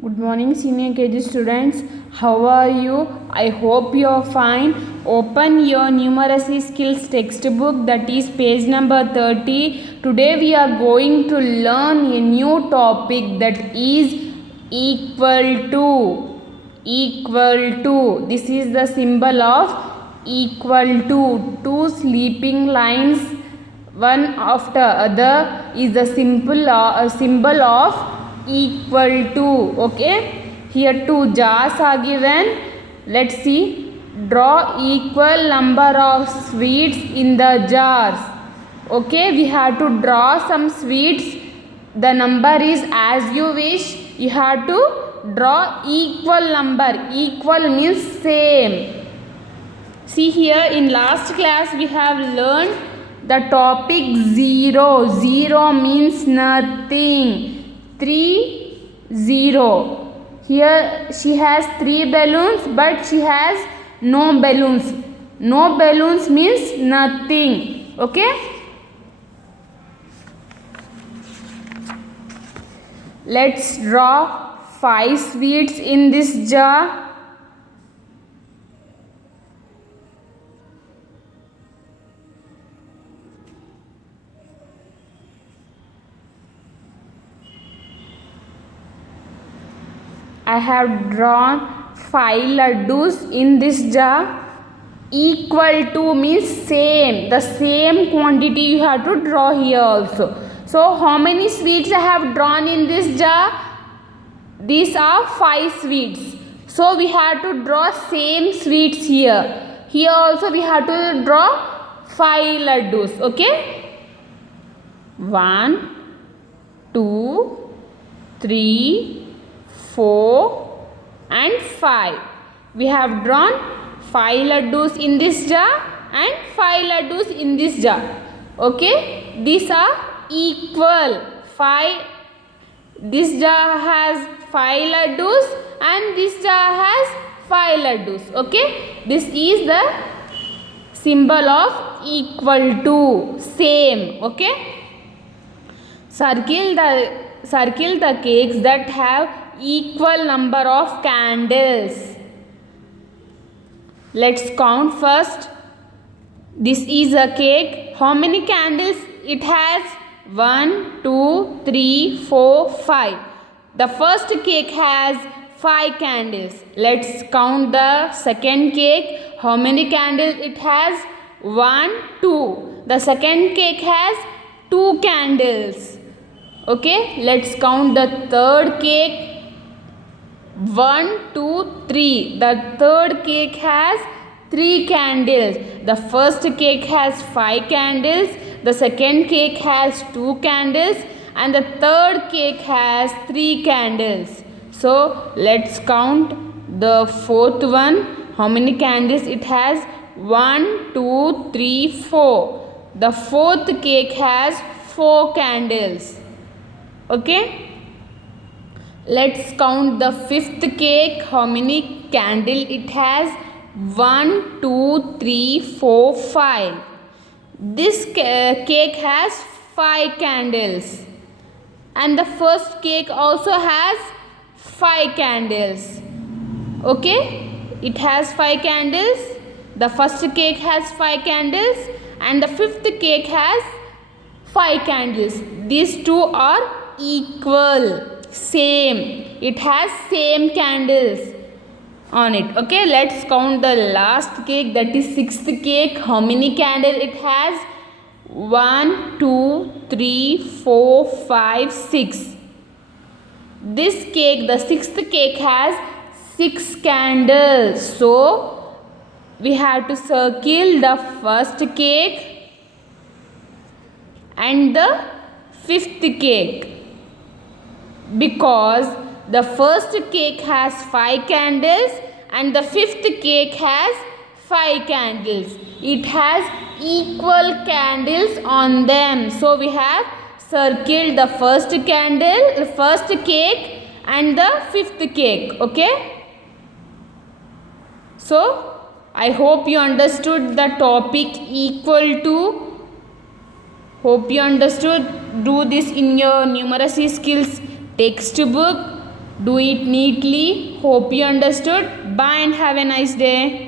Good morning, senior KG students. How are you? I hope you are fine. Open your numeracy skills textbook, that is page number 30. Today we are going to learn a new topic, that is equal to. Equal to. This is the symbol of equal to. Two sleeping lines, one after other, is the symbol of equal to. Okay, here two jars are given. Let's see. Draw equal number of sweets in the jars. Okay, we have to draw some sweets. The number is as you wish. You have to draw equal number. Equal means same. See here, in last class we have learned the topic zero. Zero means nothing. 3 0. Here she has 3 balloons, but she has no balloons. No balloons means nothing. Okay, let's draw 5 sweets in this jar. I have drawn 5 laddus in this jar. Equal to means same. The same quantity you have to draw here also. So how many sweets I have drawn in this jar? These are 5 sweets. So we have to draw same sweets here. Here also we have to draw 5 laddus. Okay, 1 2 3 4 and 5. We have drawn 5 laddus in this jar and 5 laddus in this jar. Okay, these are equal. 5. This jar has 5 laddus and this jar has 5 laddus. Okay, this is the symbol of equal to, same. Okay, circle the cakes that have equal number of candles. Let's count first. This is a cake. How many candles it has? 1 2 3 4 5. The first cake has 5 candles. Let's count the second cake. How many candles it has? 1 2. The second cake has 2 candles. Okay, let's count the third cake. 1 2 3. The third cake has 3 candles. The first cake has 5 candles. The second cake has 2 candles. And the third cake has 3 candles. So let's count the fourth one. How many candles it has? 1 2 3 4. The fourth cake has 4 candles. Okay, let's count the fifth cake. How many candles it has? 1 2 3 4 5. This cake has 5 candles, and the first cake also has 5 candles. Okay, it has 5 candles. The first cake has 5 candles and the fifth cake has 5 candles. These two are equal, same. It has same candles on it. Okay, let's count the last cake, that is sixth cake. How many candles it has? 1 2 3 4 5 6. This cake, the sixth cake, has 6 candles. So we have to circle the first cake and the fifth cake, because the first cake has 5 candles and the fifth cake has 5 candles. It has equal candles on them. So we have circled the first candle, the first cake and the fifth cake. Okay, so I hope you understood the topic equal to. Hope you understood. Do this in your numeracy skills textbook. Do it neatly. Hope you understood. Bye and have a nice day.